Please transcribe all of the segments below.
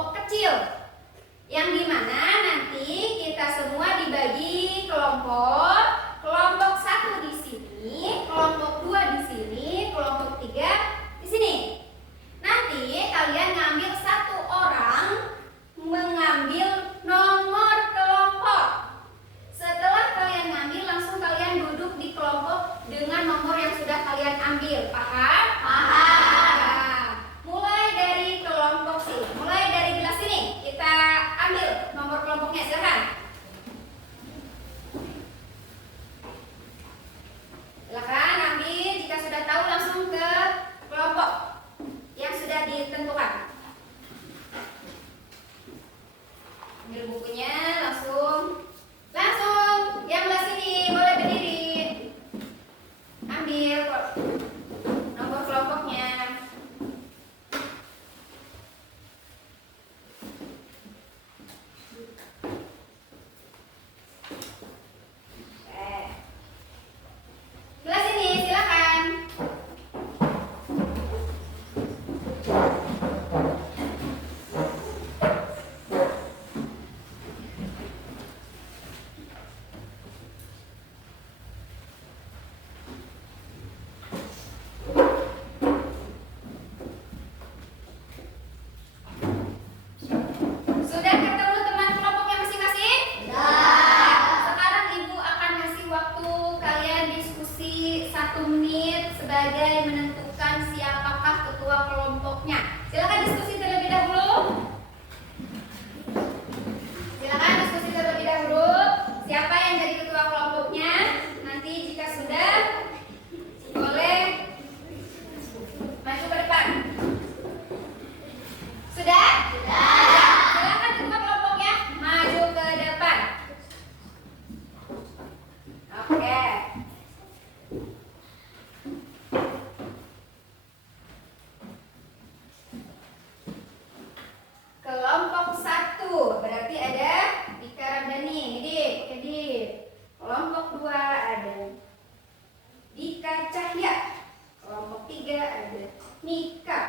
kelompok kecil, yang dimana nanti kita semua dibagi kelompok satu di sini, kelompok 2 di sini, kelompok 3 di sini. Nanti kalian ngambil satu orang mengambil nomor kelompok. Setelah kalian ngambil, langsung kalian duduk di kelompok dengan nomor yang sudah kalian ambil. Paham? Paham. Nah, mulai dari kelompok sini, mulai dari gelas sini, kita ambil nomor kelompoknya. Silakan. Silakan ambil. Jika sudah tahu, langsung ke kelompok yang sudah ditentukan. Ambil bukunya, langsung yang belah sini boleh berdiri. Ambil nomor kelompoknya. Belah sini, silakan. Sudah ketemu teman kelompoknya masing-masing? Sudah. Sekarang Ibu akan ngasih waktu kalian diskusi 1 menit sebagai menentukan siapakah ketua kelompoknya. Silakan diskusi terlebih dahulu. Silakan diskusi terlebih dahulu. Siapa yang jadi ketua kelompoknya? Nanti jika sudah, boleh maju ke depan. Sudah? Sudah. Silakan ketua kelompoknya maju ke depan. Oke. Kelompok 1 berarti ada Dika Ramdhani, Edi. Kelompok 2 ada Dika Cahya. Kelompok 3 ada Nika.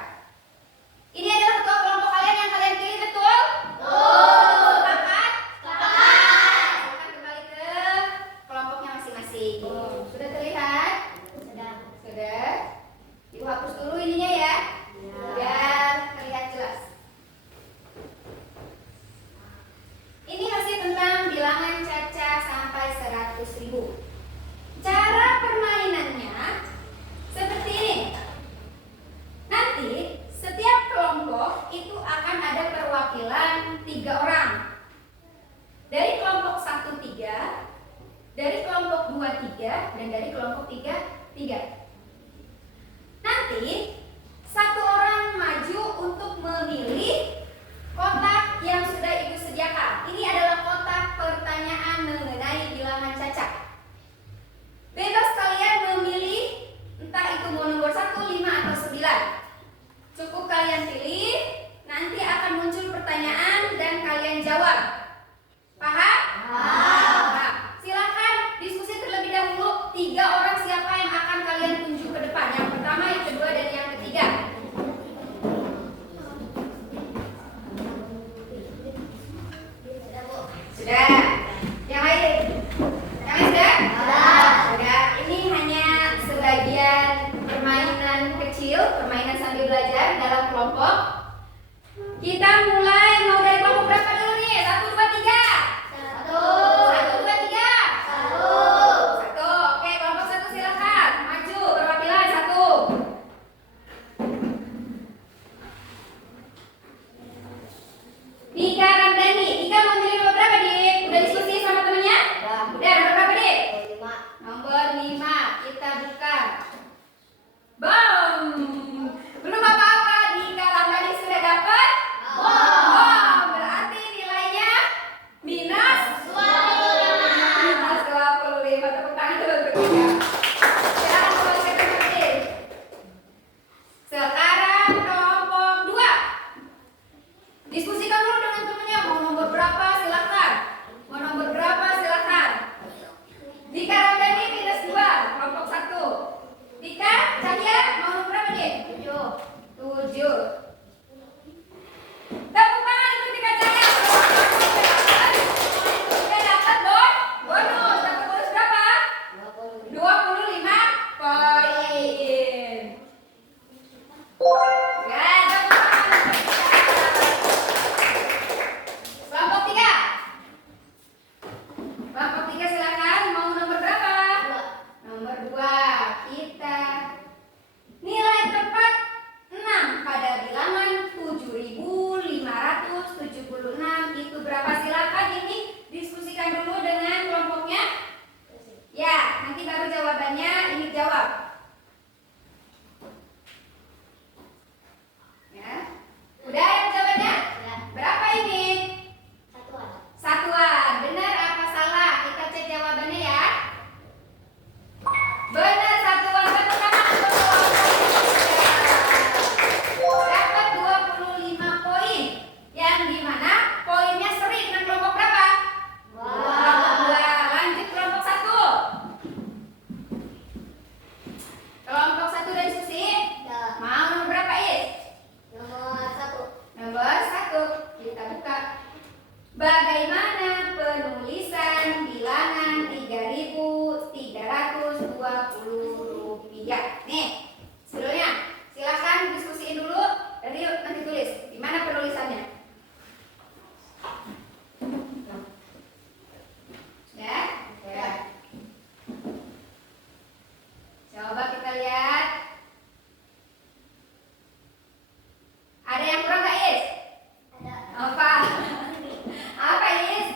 Ini adalah ketua kelompok kalian yang kalian pilih, betul? Betul. Sepakat? Sepakat. Silakan kembali ke kelompoknya masing-masing. Sudah terlihat? Sudah. Ibu hapus dulu ininya ya. Biar terlihat jelas. Ini masih tentang bilangan Caca sampai 100.000. Cara permainannya seperti ini. Nanti setiap kelompok itu akan ada perwakilan 3 orang. Dari kelompok 1 3, dari kelompok 2 3, dan dari kelompok 3 3. Nanti satu orang maju untuk memilih kotak yang sudah Ibu sediakan. Ini adalah kotak pertanyaan mengenai bilangan Caca. Bebas kalian memilih, entah itu mau nomor 1, 5, atau 9. Cukup kalian pilih, nanti akan muncul pertanyaan dan kalian jawab. Paham? Paham. Nah, silakan diskusi terlebih dahulu. 3 orang siapa yang akan kalian tunjuk ke depan? Yang pertama, yang kedua, dan yang ketiga. Sudah. Yang lain? Yang lain sudah? Sudah. Ini hanya sebagian permainan kecil, permainan sambil belajar dalam kelompok. Kita mulai, mau dari kelompok berapa dulu nih? 1, 2, 3. 1, 2, 3. 1. Oke, kelompok 1 silakan. Maju, perwakilan 1. Dika Ramdhani. Dika mau milih nomor berapa, Dik? Udah diskusi sama temennya? Udah, nomor berapa, Dik? Nomor 5. Kita buka. Bam! Belum apa-apa, Dika Ramdhani sudah dapat? Berarti nilainya minus 25. Tepuk tangan dulu untuk Dika. Silakan kembali ke tempat. Sekarang kelompok 2. Diskusikan dulu dengan temennya Kita buka. Bagaimana penulisan bilangan 3.320 rupiah? Nih, sebelumnya silakan diskusiin dulu. Dan yuk nanti tulis. Gimana penulisannya? Ya? Ya. Coba kita lihat. Ada yang kurang nggak, Is? Ada. Apa? Apa, Is?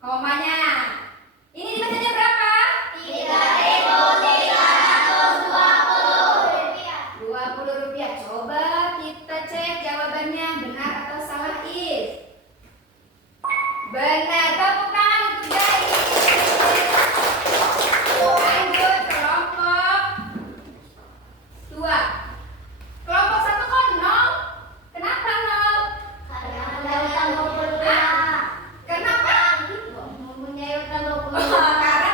Komanya. Ini dibacanya berapa? 3.320 rupiah. Coba kita cek jawabannya benar atau salah, Is. Benar. Tepuk tangan untuk Jai. Lanjut kelompok 2. Kelompok 1 kok 0? Kenapa 0? Kenapa? Karena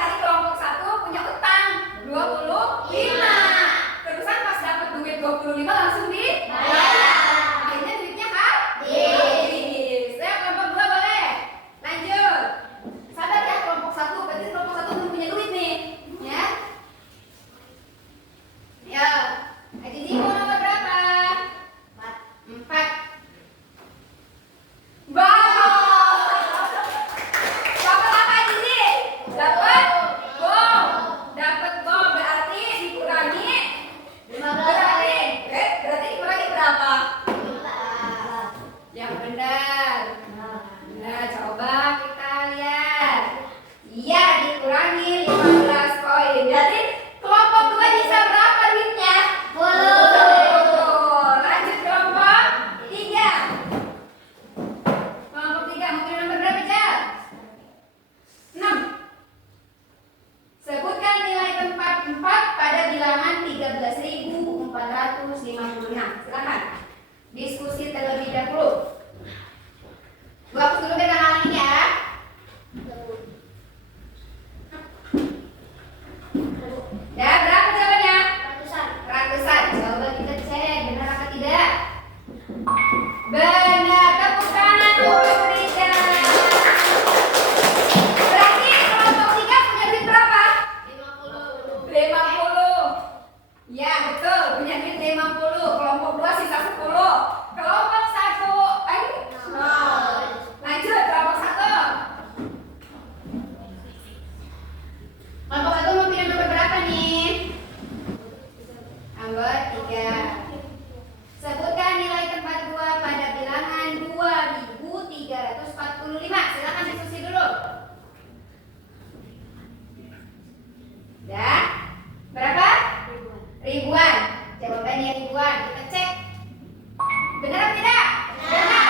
tadi kelompok 1 punya utang 25. Terusan pas dapat duit 25 langsung dibayar. Akhirnya duitnya habis. Ya, kelompok 2 boleh. Lanjut. Sabar ya, kelompok 1. Berarti kelompok 1 belum punya duit nih. Ya. Ya. Haji Jimo nomor berapa? 4. Dapat apa, Haji? Dapat bom. Dapat bom berarti dikurangi. Berarti dikurangi berapa? Yang benar. Nah, coba kita lihat. Iya, dikurangi 15 koin. Jadi kelompok 2 bisa berapa duitnya? 10. Lanjut kelompok 3. Kelompok 3 mungkin nomor berapa, Jal? 6. Sebutkan nilai tempat 4 pada bilangan 13.456. Silakan diskusi terlebih dahulu. Gua hapus dulu pegangan ini ya. Ya, berapa jawabannya? Ratusan. Coba kita cek benar apa tidak. Benar. Tepuk tangan untuk Rida. Berarti kelompok 3 punya duit berapa? 50. Ya, betul. Punya duit 50. Kelompok 2 sisa 10. Kelompok 1 0. Lanjut kelompok 1. Kelompok 1 mau pilih nomor berapa nih? Nomor 3. Sebutkan nilai tempat 2 pada bilangan 2.345. Silakan diskusi dulu. Ya? Berapa? Ribuan. Jawabannya ribuan. Kita cek. Benar atau tidak? Benar.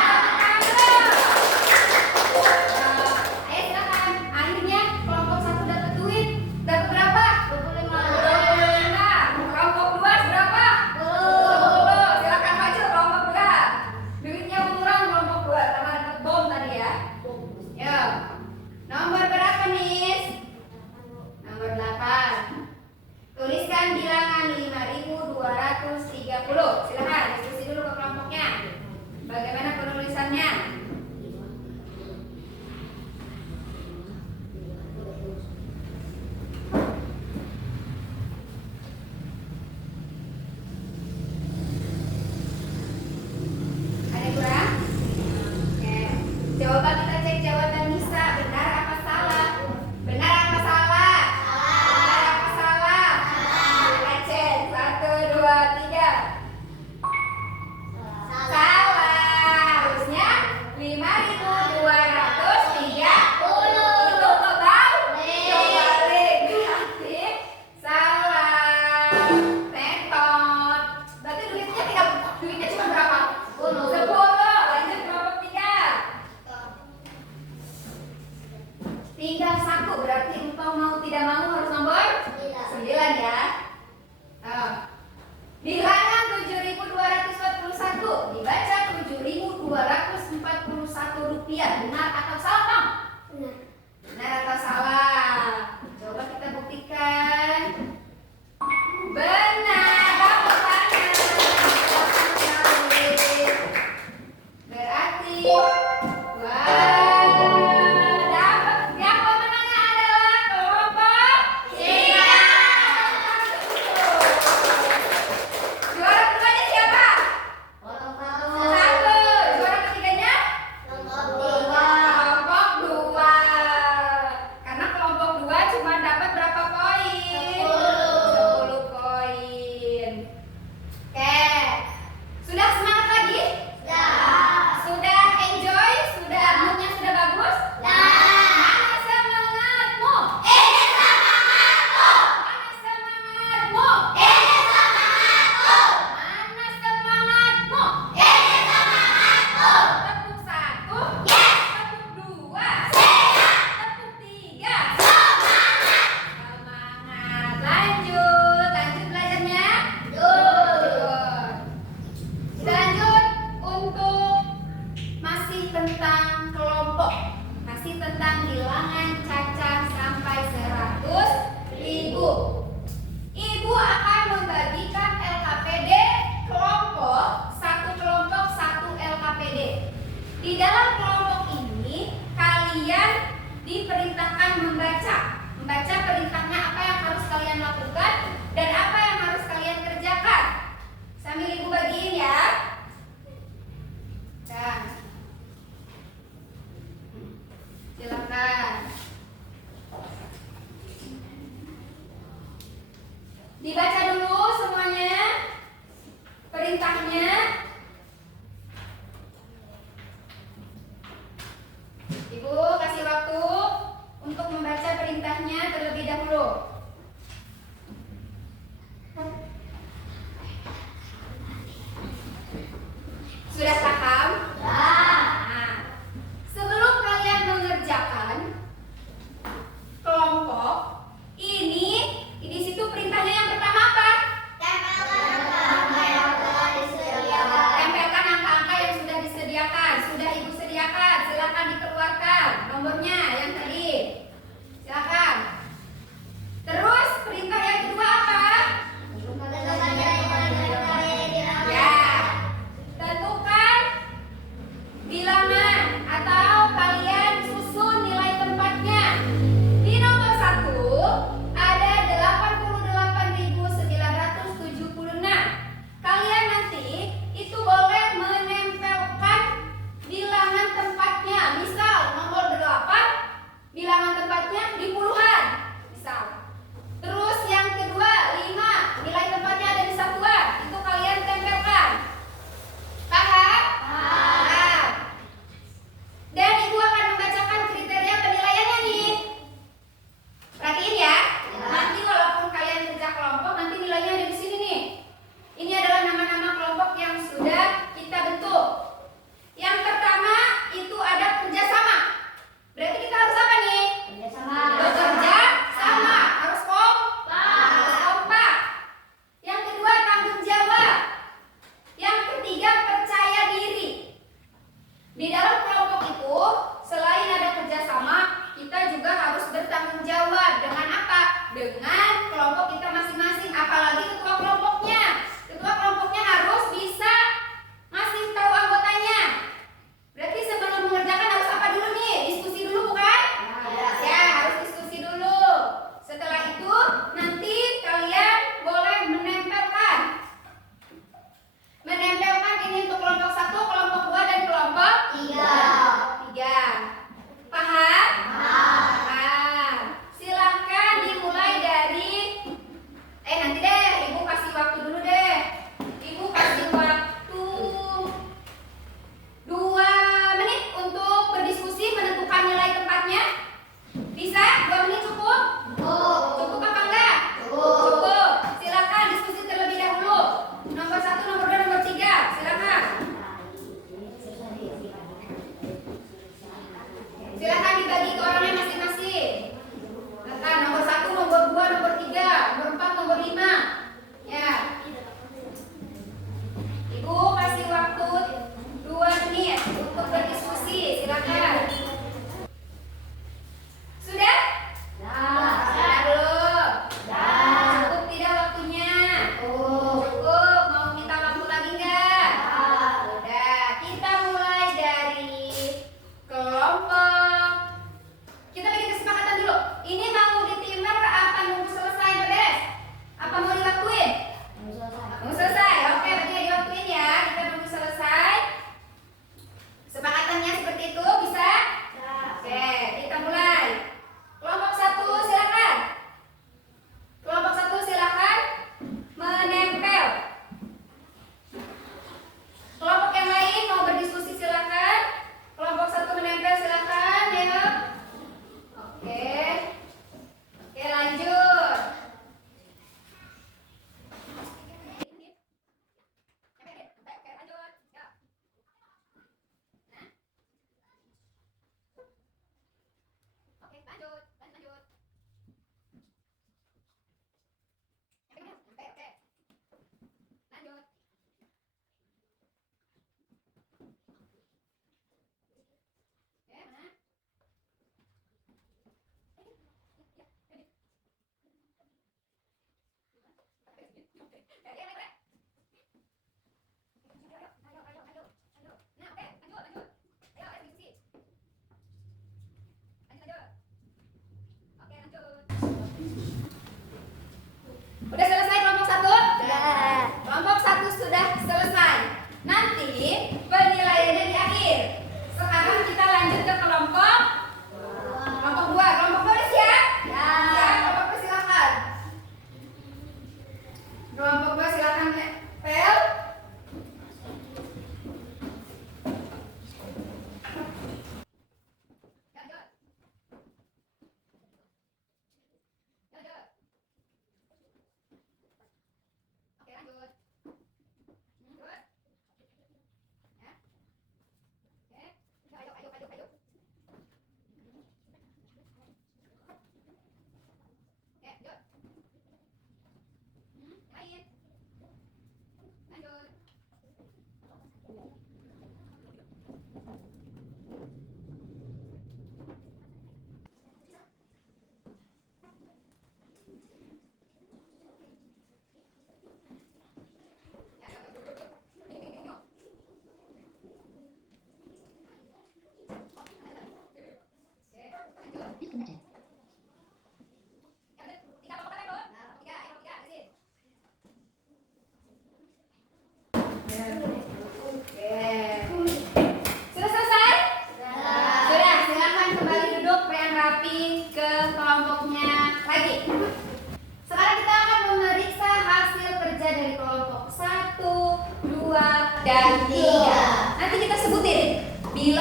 Ayo silakan. Akhirnya kelompok 1 dapat duit. Dapat berapa? 25. Kelompok 2 berapa? 10. Silakan maju kelompok 2. Duitnya kurang kelompok 2 karena dapat bom tadi ya. Ya. Nomor berapa nih? Nomor 8. Tuliskan bilangan 5.230. Silakan diskusi dulu ke kelompoknya. Bagaimana penulisannya? Ada yang kurang? Oke. Coba kita cek jawaban Nisa. Benar apa salah? Benar apa salah? Benar apa salah? Kita cek. 1, 2, 3. Salah. Harusnya 5.230. Itu total. Coba balik. Berarti salah. Tetot. Berarti duitnya cuma berapa? 10. Lanjut kelompok 3. Tinggal 1. Berarti engkau mau tidak mau harus nomor 9 ya. Bilangan 7.241 dibaca 7.241 rupiah. Benar atau salah, Tom? Benar atau salah? Coba kita buktikan. Benar. Tepuk tangan. Berarti tentang kelompok, masih tentang bilangan cacah sampai 100.000. Ibu akan membagikan LKPD kelompok, satu LKPD. Di dalam kelompok ini kalian diperintahkan membaca perintahnya, apa yang harus kalian lakukan dan apa yang harus kalian kerjakan. Sambil ibu bagiin ya. Nah, silakan dibaca dulu semuanya perintahnya. Ibu kasih waktu untuk membaca perintahnya terlebih dahulu. Sudah paham? Nah, sebelum kalian mengerjakan kelompok ini, di situ perintahnya yang pertama apa? Tempelkan angka-angka yang sudah disediakan. Sudah ibu sediakan, silakan dikeluarkan nomornya yang tadi. Silakan. Terus perintah yang kedua apa? Ya, tentukan bilangan atau kalian susun nilai tempatnya. Di nomor 1 ada 88.976. Kalian nanti itu boleh menempelkan bilangan tempatnya. Misal nomor 8 bilangan tempatnya di puluhan. Misal. Terus yang kedua 5 nilai tempatnya ada di satuan. Itu kalian tempelkan. Paham? Paham. Dan ibu akan membacakan kriteria penilaiannya nih. Perhatiin ya. Nanti walaupun kalian kerja kelompok, nanti nilainya ada di sini nih. Ini adalah nama-nama kelompok yang sudah kita bentuk. Yang pertama itu ada kerjasama. Berarti kita harus apa nih? Bekerja sama. Harus kompak. Yang kedua tanggung jawab. Yang ketiga percaya diri. Di dalam kelompok itu selain ada kerjasama, kita juga harus bertanggung jawab. Dengan apa? Dengan kelompok kita masing-masing. Apalagi ketua kelompoknya. Ketua kelompoknya harus bisa ngasih tahu anggotanya. Berarti sebelum mengerjakan harus apa dulu nih? Diskusi dulu bukan? Ya, harus diskusi dulu. Setelah itu nanti kalian boleh menempelkan ini untuk kelompok 1, kelompok 2, dan kelompok 3. Paham? Paham. Silakan dimulai dari nanti deh, ibu kasih waktu dulu deh. Ibu kasih waktu 2 menit untuk berdiskusi menentukan nilai tempatnya. Bisa? 2 menit cukup? Cukup apa enggak? Cukup. Silakan diskusi terlebih dahulu. Nomor 1, nomor 2, nomor 3. Silakan. Silakan dibagi ke orangnya masing-masing. Silakan nomor 1, nomor 2, nomor 3, nomor 4, nomor 5. Ya. Ibu kasih waktu 2 menit untuk berdiskusi. Silakan. Sudah? Sudah belum? Cukup tidak waktunya? Cukup. Mau minta waktu lagi enggak? Udah. Kita mulai dari kelompok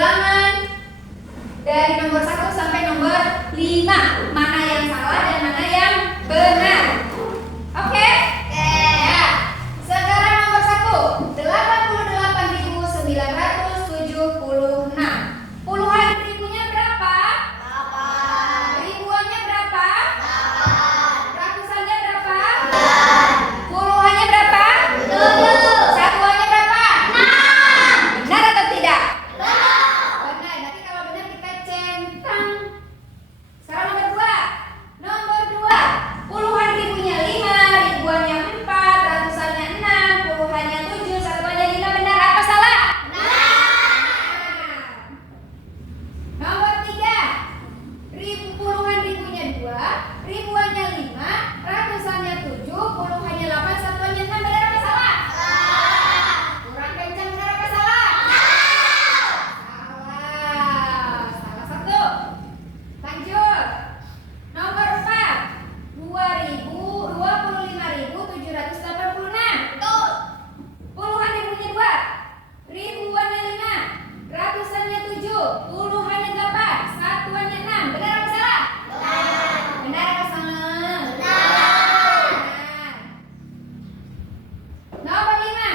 bilangan dari nomor 1 sampai nomor 5. Mana yang salah dan mana yang benar. Oke? Ya. Sekarang nomor 1, 88.976. Puluhan ribunya berapa? 8. Ribuannya berapa? 8. Ratusannya berapa? 8. Puluhannya berapa? 7. Satuannya berapa? 6. Benar atau tidak? Benar. Benar. Nanti kalau benar kita centang. Sekarang nomor 2. Nomor 2. Puluhan ribunya 5, ribuannya 4, ratusannya 6, puluhannya 7, satuannya 5. Benar apa salah? Nomor 3. Puluhan ribunya 2, ribuannya 5, ratusannya 7, puluhannya 8, satuannya 6. Benar apa salah? Kurang kencang. Benar apa salah? Salah. Salah satu. Lanjut. Nomor 4. 25.786. Betul. Puluhan ribunya 2, ribuannya 5, ratusannya 7, puluhannya 8, satuannya 6. Benar apa salah? Benar. Benar apa salah? Benar. Nomor 5.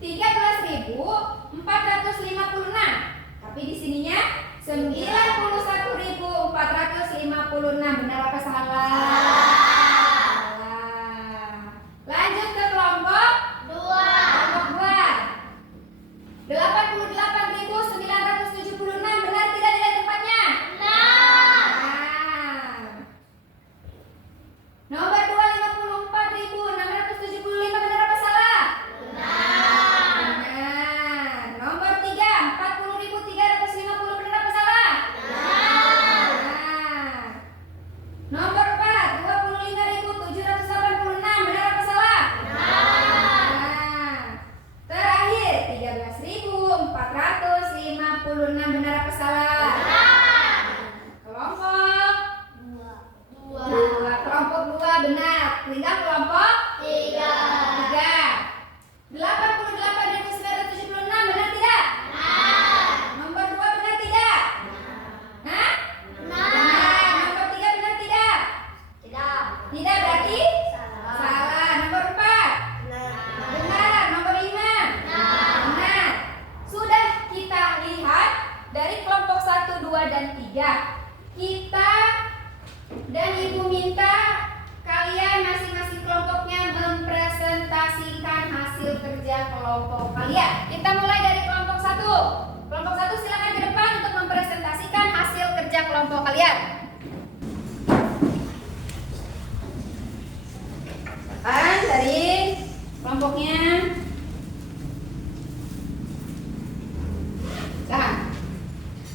13.456. Tapi di sininya 91.456. Benar apa salah? Salah. Lanjut ke kelompok 2. kelompok 2. 88.976. Benar tidak nilai tempatnya? Benar. Nah. Nomor 2, 54.675. Benar apa salah? Benar. Benar. Nomor 3, 40.350. Benar apa salah? Benar. Benar. Nomor 4, 25.786. Benar apa salah? Benar. Terakhir, 13.456. Benar apa salah? Kelompok 2. Kelompok 2 benar. Tinggal kelompok 3. 3. 88.976. Benar tidak? Nomor 2 benar tidak? Hah? Benar. Nomor 3 benar tidak? Tidak. Tidak berarti Salah. salah. Nomor 4 benar. Nomor 5 benar. Sudah kita lihat dari kelompok 1, 2, dan 3. Kita dan Ibu minta kalian masing-masing kelompoknya mempresentasikan hasil kerja kelompok kalian. Kita mulai dari kelompok 1. Kelompok 1 silakan ke depan untuk mempresentasikan hasil kerja kelompok kalian. Silakan dari kelompoknya. Silakan.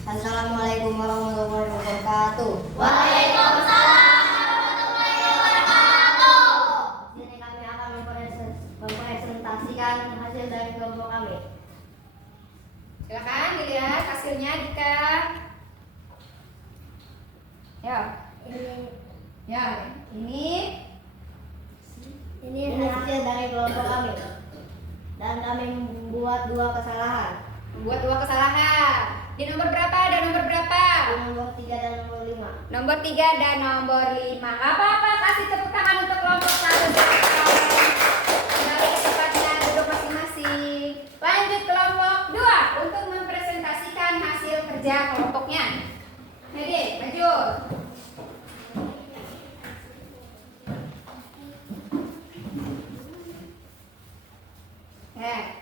Assalamualaikum warahmatullahi wabarakatuh. Waalaikumsalam warahmatullahi wabarakatuh. Di sini kami akan mempresentasikan hasil dari kelompok kami. Silakan dilihat hasilnya Dika. Ya. Ya, Ini hasil dari kelompok kami. Dan kami membuat 2 kesalahan. Buat 2 kesalahan. Di nomor berapa dan nomor berapa? Di nomor 3 dan nomor 5. Nomor 3 dan nomor 5. Apa-apa, kasih tepuk tangan untuk kelompok 1. Kembali ke tempatnya, duduk masing-masing. Lanjut kelompok 2 untuk mempresentasikan hasil kerja kelompoknya. Jadi, maju.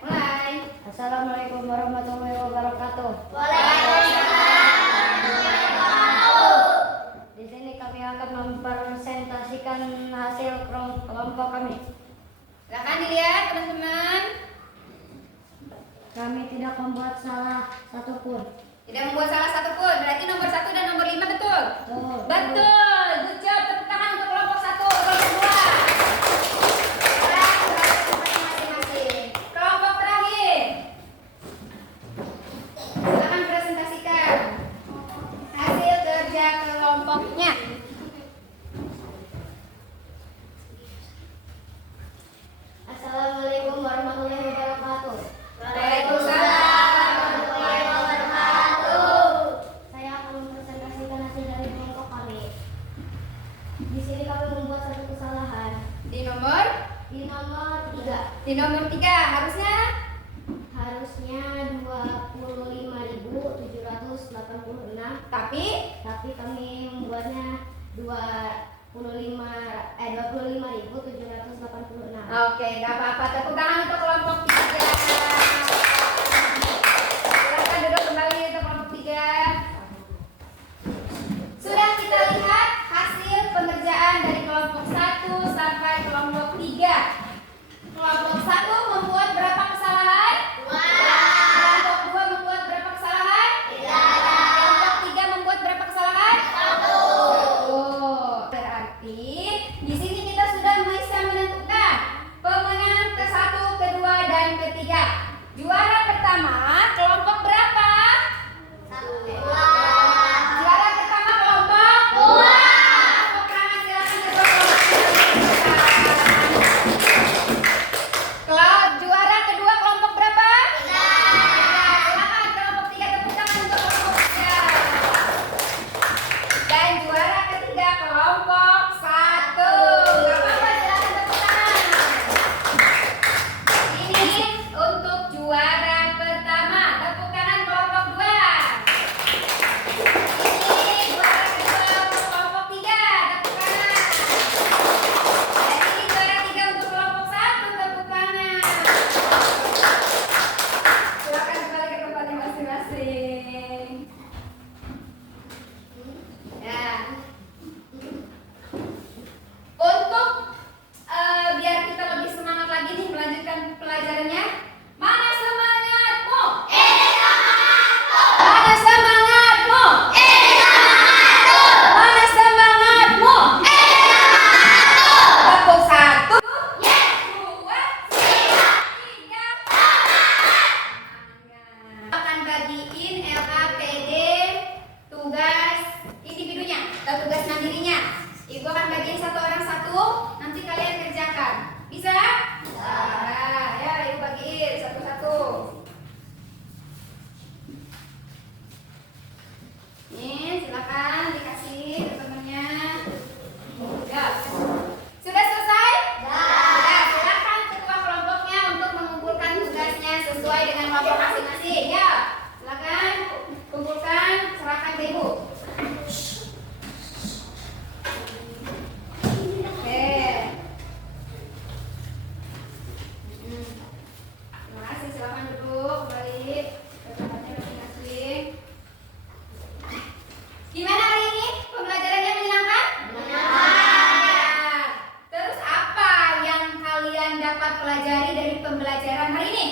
Mulai. Assalamualaikum warahmatullahi wabarakatuh. Waalaikumsalam warahmatullahi wabarakatuh. Di sini kami akan mempresentasikan hasil kelompok kami. Silakan dilihat teman-teman. Kami tidak membuat salah satupun. Tidak membuat salah satu pun. Berarti nomor 1 dan nomor 5 betul. Betul. Good job. Tepuk tangan untuk kelompok 1, kelompok 2. Sekarang kembali ke tempatnya masing-masing. Kelompok terakhir. Silakan presentasikan hasil kerja kelompoknya. Assalamualaikum warahmatullahi wabarakatuh. Waalaikumsalam Tapi kami membuatnya 25.786. oke, nggak apa-apa. Tepuk tangan untuk kelompok 3. Silakan duduk kembali untuk kelompok 3. Sudah kita lihat hasil pengerjaan dari kelompok 1 sampai kelompok 3. Kelompok 1 membuat berapa kesalahan? Kelompok 2 membuat berapa kesalahan? Kelompok 3 membuat berapa kesalahan? 1. Berarti di sini kita sudah bisa menentukan pemenang ke-1, kedua, dan ketiga. Juara pertama kelompok berapa? Juara pertama kelompok 2. Tepuk tangan silakan untuk kelompok 2. Juara kedua kelompok berapa? 3. Silakan kelompok 3 tepuk tangan untuk kelompok 3. Dan juara ketiga kelompok 1. Gak apa-apa, silakan tepuk tangan. Ini untuk juara pertama. Tepuk tangan kelompok 2. Ini juara kedua untuk kelompok 3. Tepuk tangan. Dan ini juara 3 untuk kelompok 1. Tepuk tangan. Silakan kembali ke tempatnya masing-masing. Ya. Untuk biar kita lebih semangat lagi nih melanjutkan pelajarannya. Mana semangatmu? Mana semangatmu? Mana semangatmu? Tepuk 1. 2, 3. Akan bagiin LKPD tugas individunya atau tugas mandirinya. Ibu akan bagiin satu orang satu, nanti kalian kerjakan. Bisa? Nah, ya ibu bagiin satu-satu. Nih, silakan dikasih ke temennya. Ya. Sudah selesai? Ya, silakan ketua kelompoknya untuk mengumpulkan tugasnya sesuai dengan kelompok masing-masing. Ya, silakan kumpulkan, serahkan ke ibu. Oke. Terima kasih, silakan duduk kembali ke tempatnya masing-masing. Gimana hari ini? Pembelajarannya menyenangkan? Menyenangkan. Terus apa yang kalian dapat pelajari dari pembelajaran hari ini?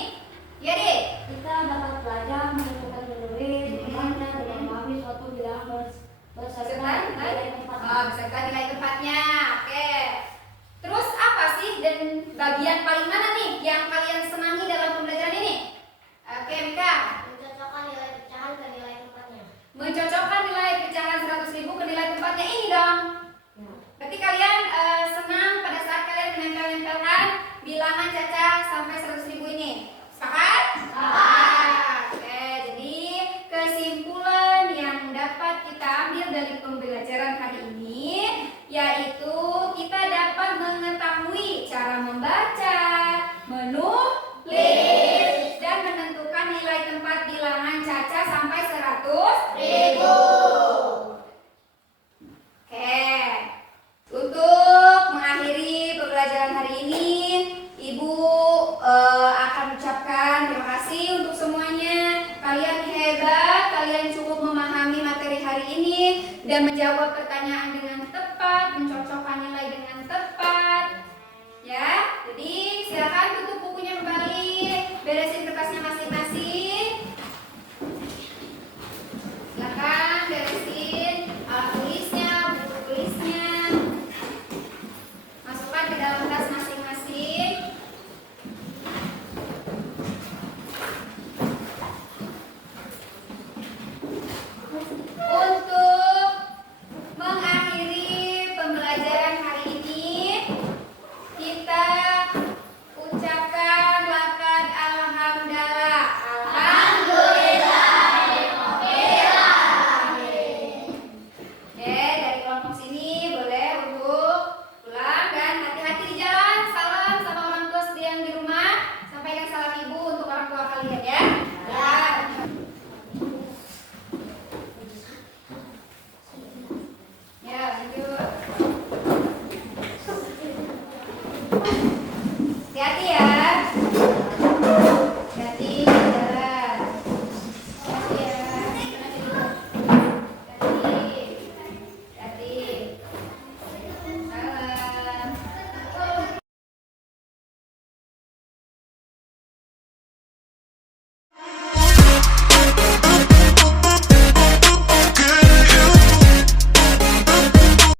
Ya, Dik. Kita dapat belajar menentukan menulis, membaca, dan memahami suatu bilangan beserta nilai tempatnya. Oh, beserta nilai tempatnya. Oke. Terus apa sih dan bagian paling mana nih yang kalian senangi dalam pembelajaran ini? Oke, Mika. Mencocokkan nilai pecahan ke nilai tempatnya. Mencocokkan nilai pecahan 100.000 ke nilai tempatnya ini dong. Berarti kalian senang pada saat kalian menempel-nempelkan bilangan caca sampai 100.000 ini. Sepakat? Oke, jadi kesimpulan yang dapat kita ambil dari pembelajaran hari ini yaitu kita dapat mengetahui cara membaca, menulis, dan menentukan nilai tempat bilangan caca sampai 100.000. Oke, untuk mengakhiri pembelajaran hari ini, Ibu akan ucapkan terima kasih untuk semuanya. Kalian hebat, kalian cukup memahami materi hari ini dan menjawab pertanyaan dengan tepat,